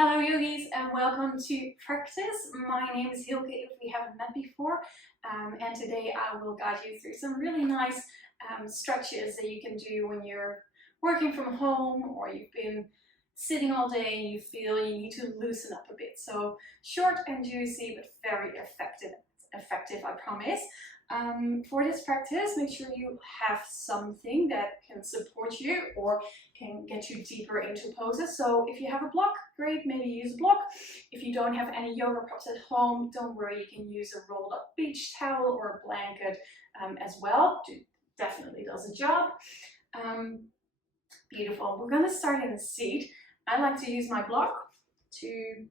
Hello yogis and welcome to practice. My name is Hilke if we haven't met before, and today I will guide you through some really nice stretches that you can do when you're working from home or you've been sitting all day and you feel you need to loosen up a bit. So short and juicy but very effective, I promise. For this practice, make sure you have something that can support you or can get you deeper into poses. So if you have a block, great, maybe use a block. If you don't have any yoga props at home, don't worry, you can use a rolled up beach towel or a blanket as well. It definitely does the job. Beautiful. We're gonna start in the seat. I like to use my block to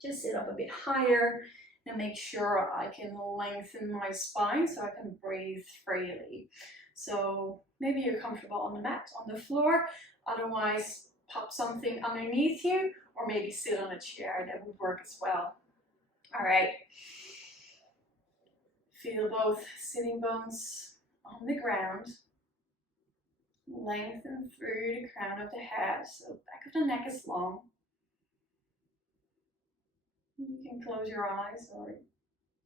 just sit up a bit higher and make sure I can lengthen my spine so I can breathe freely. So maybe you're comfortable on the mat, on the floor, otherwise pop something underneath you or maybe sit on a chair, that would work as well. All right, feel both sitting bones on the ground, lengthen through the crown of the head, so back of the neck is long. You can close your eyes or you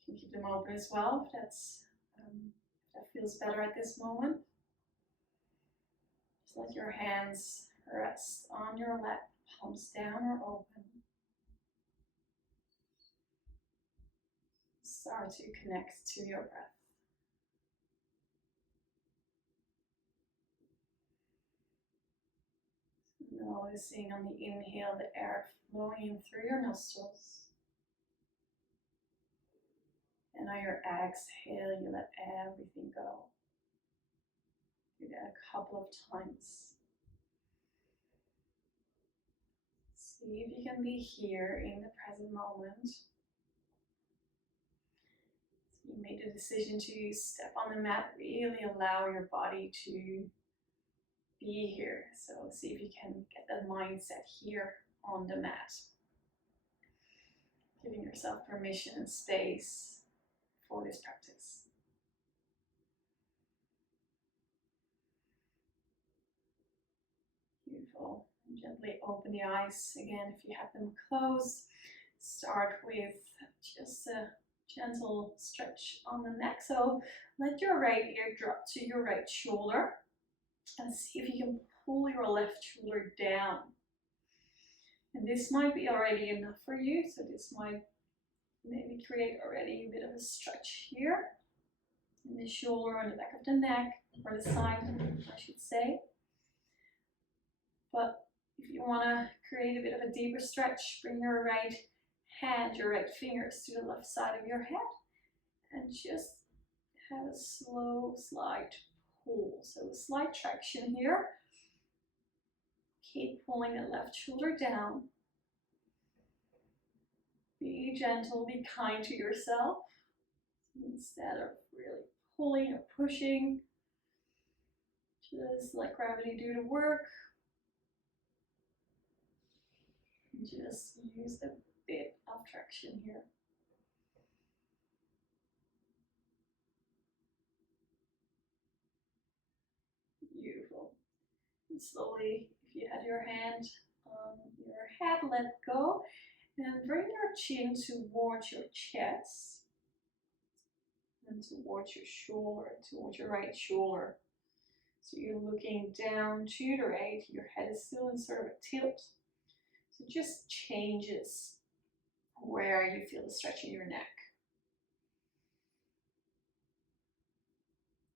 can keep them open as well if that feels better at this moment. Just let your hands rest on your lap, palms down or open. Start to connect to your breath. Noticing on the inhale the air flowing in through your nostrils. And on your exhale, you let everything go. Do that a couple of times. See if you can be here in the present moment. So you made the decision to step on the mat, really allow your body to be here. So see if you can get that mindset here on the mat. Giving yourself permission and space for this practice. Beautiful. And gently open the eyes again if you have them closed. Start with just a gentle stretch on the neck. So let your right ear drop to your right shoulder and see if you can pull your left shoulder down. And this might be already enough for you, so this might maybe create already a bit of a stretch here in the shoulder, on the back of the neck, or the side, I should say. But if you want to create a bit of a deeper stretch, bring your right hand, your right fingers to the left side of your head and just have a slow, slight pull. So a slight traction here. Keep pulling the left shoulder down. Be gentle, be kind to yourself. Instead of really pulling or pushing, just let gravity do the work. Just use a bit of traction here. Beautiful. And slowly, if you had your hand on your head, let go and bring your chin towards your chest and towards your shoulder, towards your right shoulder. So you're looking down to the right, your head is still in sort of a tilt. So just changes where you feel the stretch in your neck.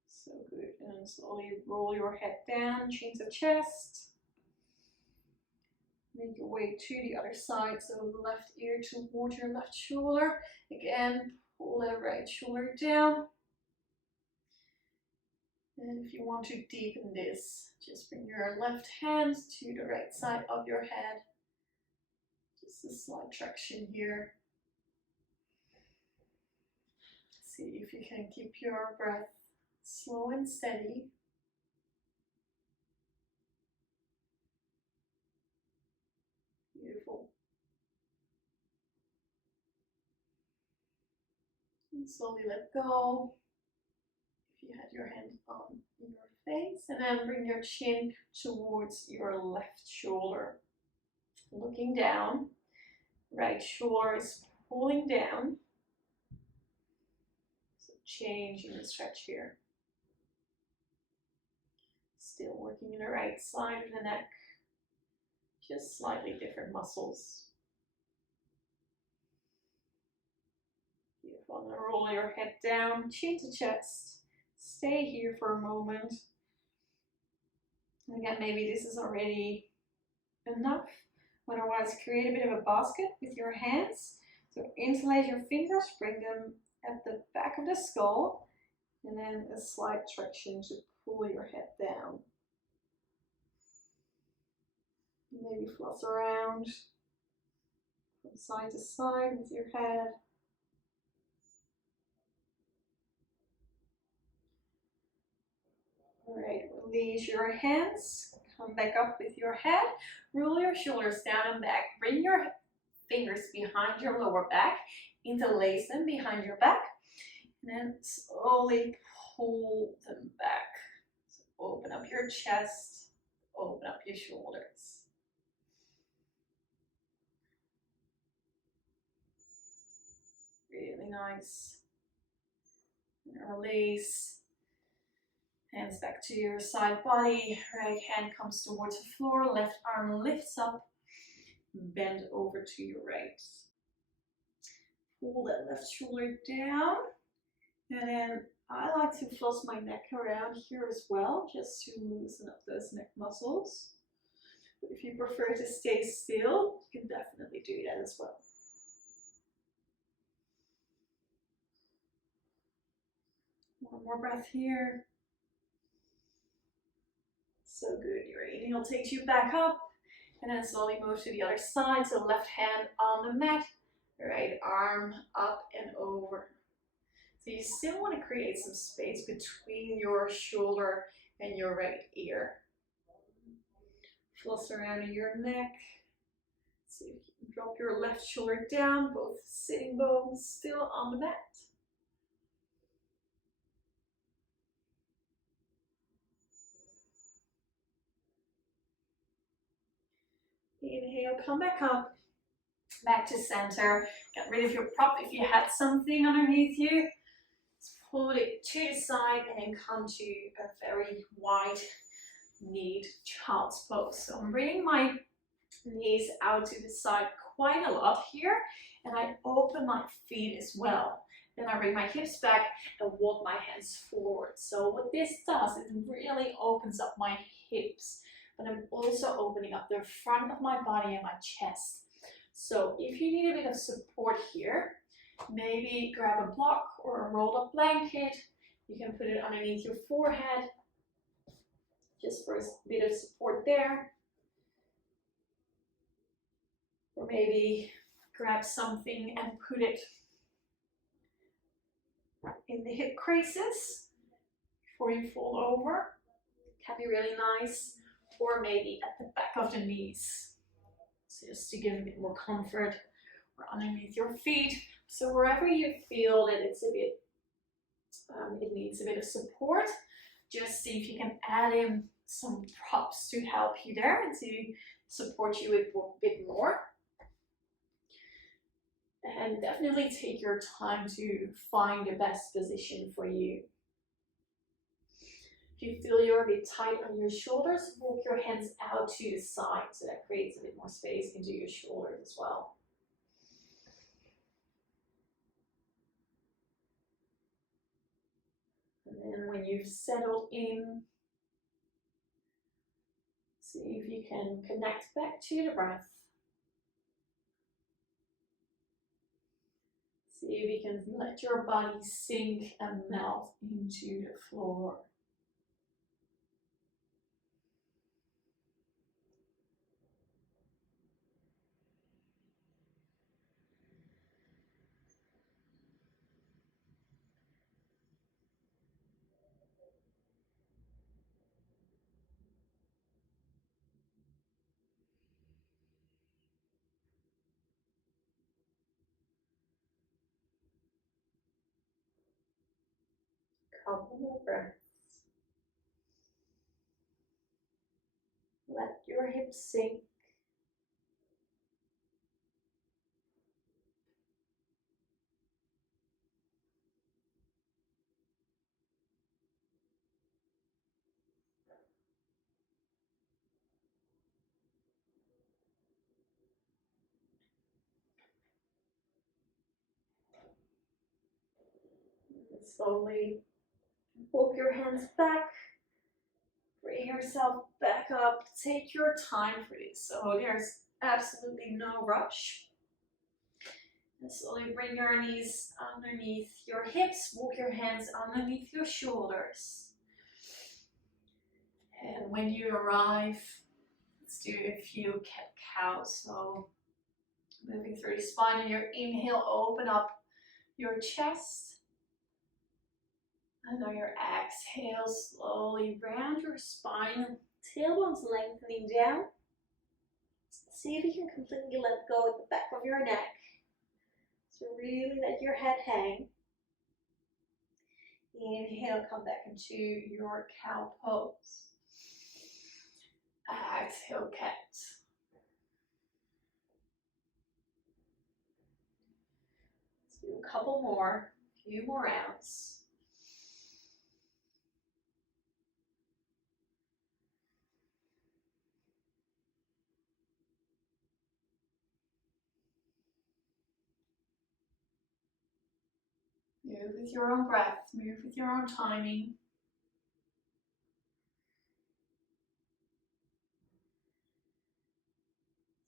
So good. And slowly roll your head down, change the chest. Make your way to the other side, so the left ear towards your left shoulder. Again, pull the right shoulder down. And if you want to deepen this, just bring your left hand to the right side of your head. Just a slight traction here. See if you can keep your breath slow and steady. Beautiful. And slowly let go. If you had your hand on your face, and then bring your chin towards your left shoulder. looking down. Right shoulder is pulling down. So changing the stretch here. Still working in the right side of the neck. Just slightly different muscles. Beautiful. Now roll your head down, chin to chest. Stay here for a moment. And again, maybe this is already enough. Otherwise, create a bit of a basket with your hands. So interlace your fingers, bring them at the back of the skull, and then a slight traction to pull your head down. Maybe floss around from side to side with your head. Alright, release your hands, come back up with your head, roll your shoulders down and back, bring your fingers behind your lower back, interlace them behind your back, and then slowly pull them back. So open up your chest, open up your shoulders. Really nice. And release. Hands back to your side body, right hand comes towards the floor, left arm lifts up, bend over to your right. Pull that left shoulder down, and then I like to floss my neck around here as well, just to loosen up those neck muscles. But if you prefer to stay still, you can definitely do that as well. One more breath here. So good, your inhale takes you back up, and then slowly move to the other side. So left hand on the mat, right arm up and over. So you still want to create some space between your shoulder and your right ear. Floss around your neck. See if you can drop your left shoulder down, both sitting bones still on the mat. Inhale, come back up, back to center. Get rid of your prop if you had something underneath you. Just pull it to the side and then come to a very wide kneed child's pose. So I'm bringing my knees out to the side quite a lot here, and I open my feet as well. Then I bring my hips back and walk my hands forward. So what this does is really opens up my hips, but I'm also opening up the front of my body and my chest. So if you need a bit of support here, maybe grab a block or a rolled up blanket. You can put it underneath your forehead, just for a bit of support there. Or maybe grab something and put it in the hip creases before you fall over. Can be really nice. Or maybe at the back of the knees. So just to give a bit more comfort, or underneath your feet. So wherever you feel that it's a bit, it needs a bit of support, just see if you can add in some props to help you there and to support you a bit more. And definitely take your time to find the best position for you. If you feel you're a bit tight on your shoulders, walk your hands out to the side, so that creates a bit more space into your shoulders as well. And then when you've settled in, see if you can connect back to the breath. See if you can let your body sink and melt into the floor. Couple more breaths. Let your hips sink. Slowly walk your hands back, bring yourself back up. Take your time for this, so there's absolutely no rush. And slowly bring your knees underneath your hips, walk your hands underneath your shoulders. And when you arrive, let's do a few cat-cows. So moving through the spine, and your inhale, open up your chest. And on your exhale, slowly round your spine, tailbone's lengthening down. See if you can completely let go at the back of your neck. So really let your head hang. Inhale, come back into your cow pose. Exhale, cat. Let's do a couple more, a few more rounds. Move with your own breath, move with your own timing.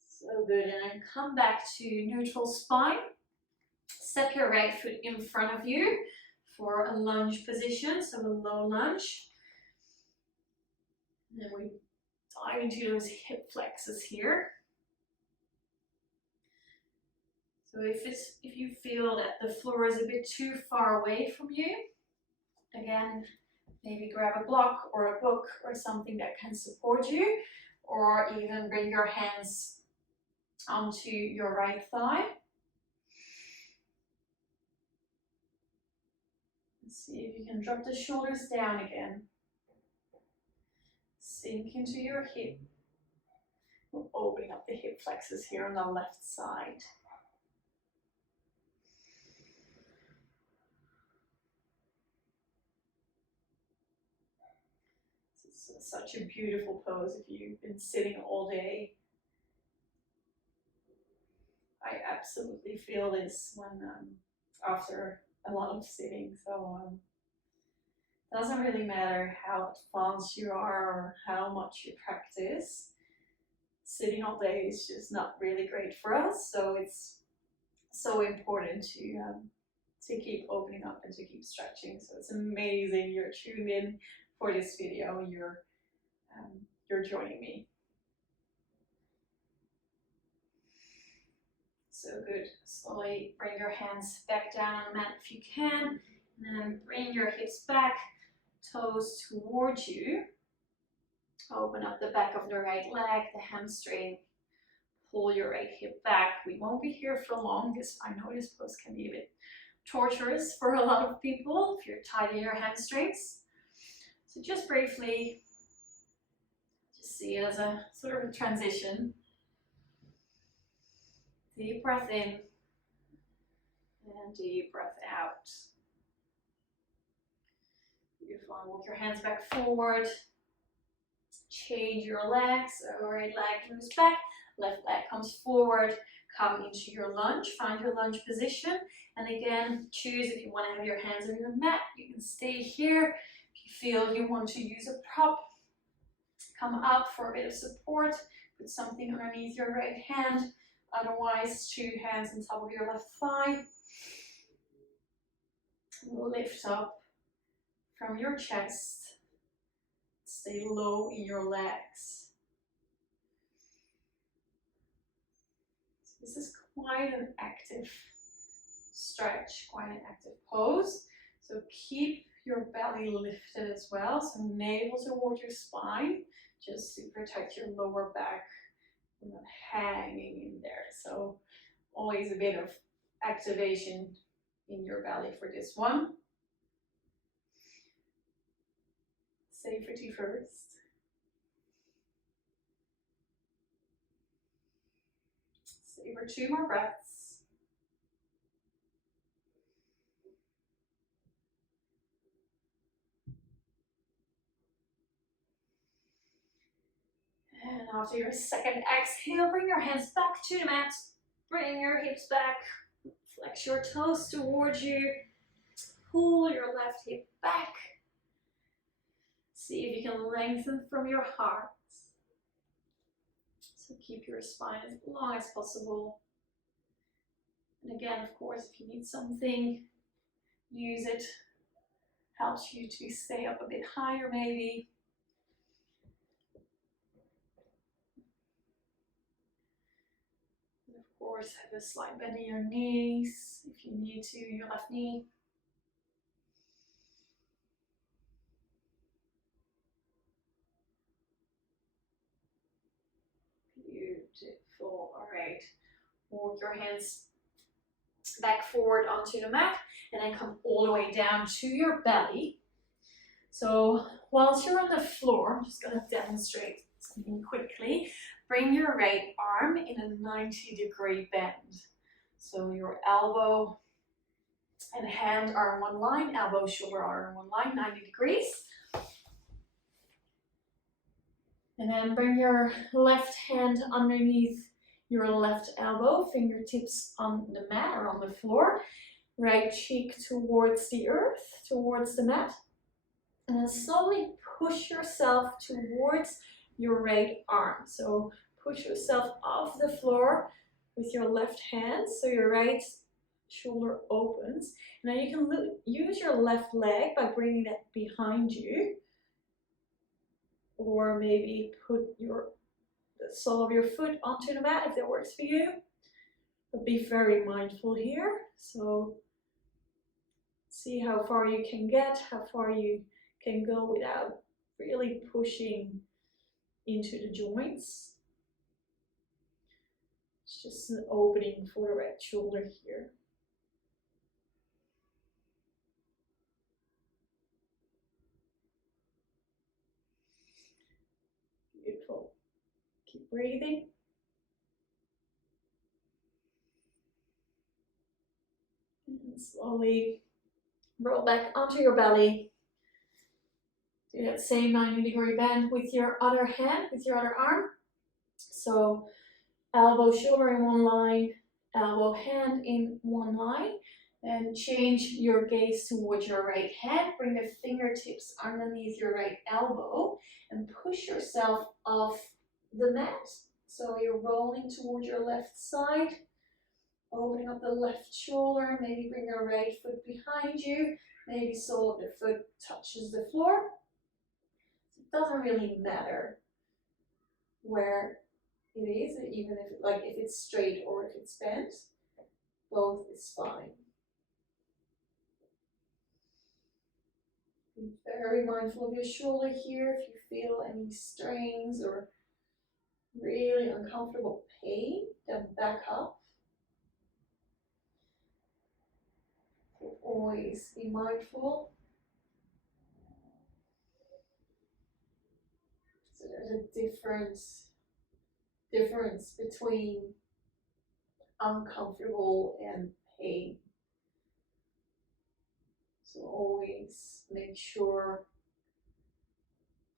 So good, and then come back to neutral spine. Step your right foot in front of you for a lunge position, so a low lunge. And then we dive into those hip flexors here. So if you feel that the floor is a bit too far away from you, again, maybe grab a block or a book or something that can support you, or even bring your hands onto your right thigh. Let's see if you can drop the shoulders down again. Sink into your hip. We're opening up the hip flexors here on the left side. This is such a beautiful pose if you've been sitting all day. I absolutely feel this when after a lot of sitting. So it doesn't really matter how advanced you are or how much you practice. Sitting all day is just not really great for us. So it's so important to keep opening up and to keep stretching. So it's amazing you're tuned in for this video. You're joining me. So good. Slowly bring your hands back down on the mat if you can. And then bring your hips back, toes towards you. Open up the back of the right leg, the hamstring. Pull your right hip back. We won't be here for long. I know this pose can be a bit torturous for a lot of people if you're tight in your hamstrings. So just briefly, just see it as a sort of a transition. Deep breath in and deep breath out. Beautiful. And walk your hands back forward. Change your legs. So right leg moves back, left leg comes forward. Come into your lunge. Find your lunge position. And again, choose if you want to have your hands on your mat. You can stay here. If you feel you want to use a prop, come up for a bit of support. Put something underneath your right hand. Otherwise, two hands on top of your left thigh. Lift up from your chest. Stay low in your legs. So this is quite an active stretch, quite an active pose. So keep your belly lifted as well. So navel toward your spine, just to protect your lower back. You're not hanging in there. So always a bit of activation in your belly for this one. Safety first. Savor 2 more breaths. And after your second exhale, bring your hands back to the mat. Bring your hips back. Flex your toes towards you. pull your left hip back. See if you can lengthen from your heart. So keep your spine as long as possible. And again, of course, if you need something, use it. Helps you to stay up a bit higher maybe. And of course, have a slight bend in your knees if you need to, your left knee. Beautiful. All right. Walk your hands back forward onto the mat and then come all the way down to your belly. So whilst you're on the floor, I'm just going to demonstrate something quickly. Bring your right arm in a 90-degree bend. So your elbow and hand are in one line, elbow, shoulder are in one line, 90 degrees. And then bring your left hand underneath your left elbow, fingertips on the mat or on the floor, right cheek towards the earth, towards the mat. And then slowly push yourself towards your right arm. So push yourself off the floor with your left hand, so your right shoulder opens. Now you can use your left leg by bringing that behind you, or maybe put the sole of your foot onto the mat if that works for you. But be very mindful here. So see how far you can get, how far you can go without really pushing into the joints. It's just an opening for the right shoulder here. Beautiful. Keep breathing. And slowly roll back onto your belly. Do that same 90-degree bend with your other hand, with your other arm. So elbow, shoulder in one line, elbow, hand in one line. And change your gaze towards your right hand. Bring the fingertips underneath your right elbow and push yourself off the mat. So you're rolling towards your left side, opening up the left shoulder. Maybe bring your right foot behind you. Maybe sole of the foot touches the floor. It doesn't really matter where it is, even if it's straight or if it's bent. Both is fine. Be very mindful of your shoulder here. If you feel any strains or really uncomfortable pain, then back up. So always be mindful. So there's a difference between uncomfortable and pain. So always make sure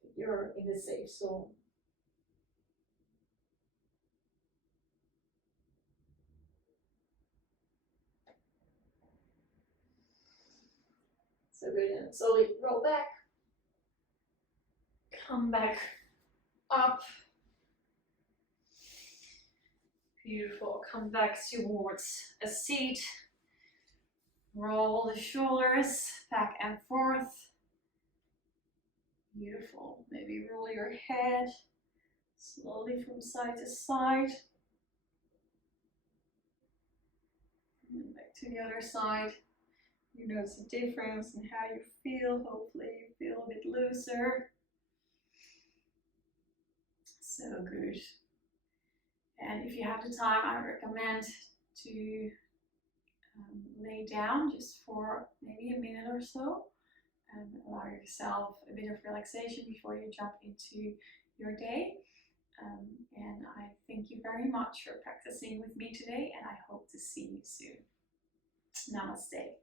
that you're in a safe zone. So good, and slowly roll back. Come back up. Beautiful. Come back towards a seat. Roll the shoulders back and forth. Beautiful. Maybe roll your head slowly from side to side. And back to the other side. You notice the difference in how you feel. Hopefully you feel a bit looser. So good. And if you have the time, I recommend to lay down just for maybe a minute or so and allow yourself a bit of relaxation before you jump into your day. And I thank you very much for practicing with me today, and I hope to see you soon. Namaste.